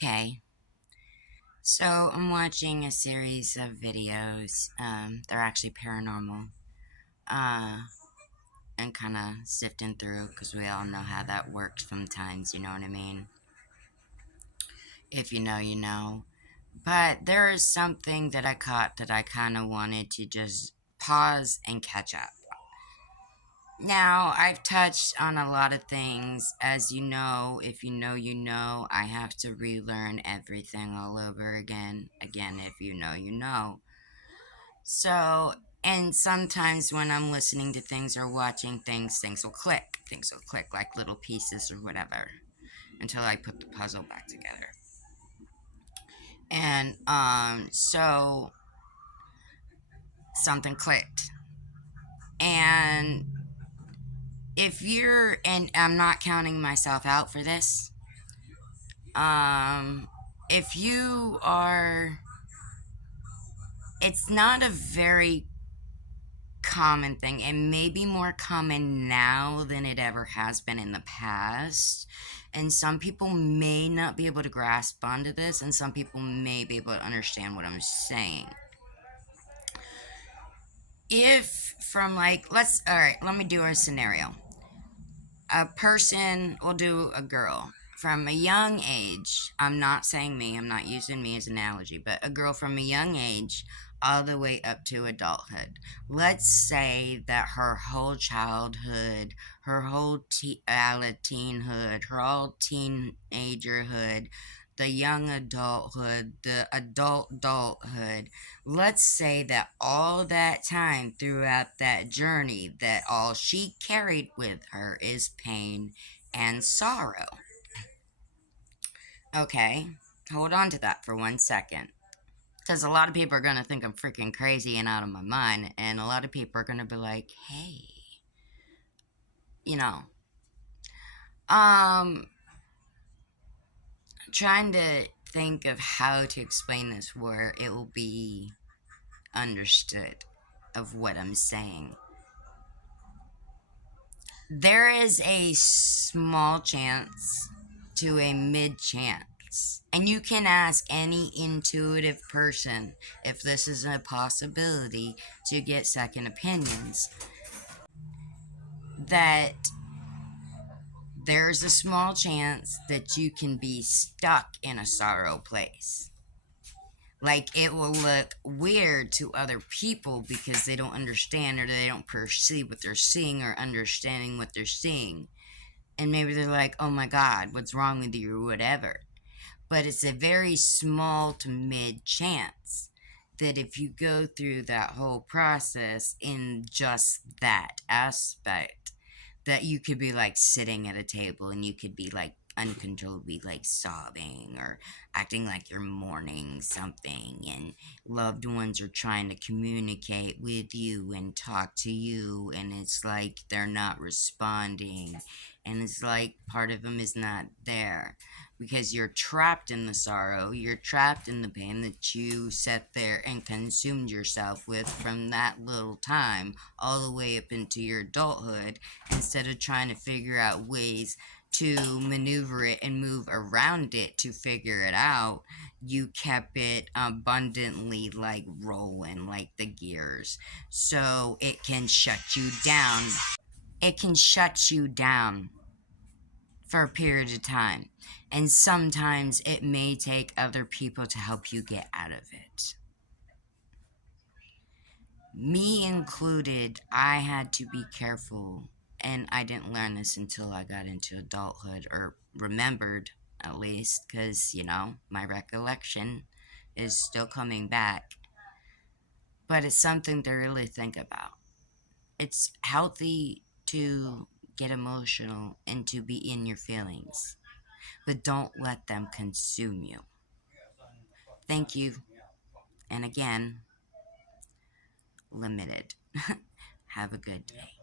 Okay, so I'm watching a series of videos. They're actually paranormal, uh, and kind of sifting through because we all know how that works sometimes. You know what I mean? If you know, you know. But there is something that I caught that I kind of wanted to just pause and catch up. Now, I've touched on a lot of things. As you know, if you know, you know, I have to relearn everything all over again. Again, if you know, you know. So, and sometimes when I'm listening to things or watching things, things will click. Things will click like little pieces or whatever until I put the puzzle back together. And, so something clicked. And if you're, and I'm not counting myself out for this, Um, if you are, it's not a very common thing. It may be more common now than it ever has been in the past. And some people may not be able to grasp onto this, and some people may be able to understand what I'm saying. If from like, all right, let me do a scenario. A person will do a girl from a young age. I'm not saying me, I'm not using me as an analogy, but a girl from a young age all the way up to adulthood. Let's say that her whole childhood, her whole teenhood, her whole teenagerhood, the young adulthood, the adulthood. Let's say that all that time throughout that journey, that all she carried with her is pain and sorrow. Okay, hold on to that for 1 second. Because a lot of people are going to think I'm freaking crazy and out of my mind, and a lot of people are going to be like, hey, you know, um, trying to think of how to explain this where it will be understood of what I'm saying. There is a small chance to a mid chance. And you can ask any intuitive person if this is a possibility to get second opinions. That there's a small chance that you can be stuck in a sorrow place. Like it will look weird to other people because they don't understand or they don't perceive what they're seeing or understanding what they're seeing. And maybe they're like, oh my God, what's wrong with you or whatever. But it's a very small to mid chance that if you go through that whole process in just that aspect, that you could be like sitting at a table and you could be like uncontrollably like sobbing or acting like you're mourning something, and loved ones are trying to communicate with you and talk to you, and it's like they're not responding, and it's like part of them is not there because you're trapped in the sorrow, you're trapped in the pain that you sat there and consumed yourself with from that little time all the way up into your adulthood. Instead of trying to figure out ways to maneuver it and move around it to figure it out, you kept it abundantly like rolling like the gears. So it can shut you down. It can shut you down for a period of time. And sometimes it may take other people to help you get out of it. Me included, I had to be careful, and I didn't learn this until I got into adulthood, or remembered at least, because, you know, my recollection is still coming back. But it's something to really think about. It's healthy to get emotional and to be in your feelings, but don't let them consume you. Thank you. And again, limited. Have a good day.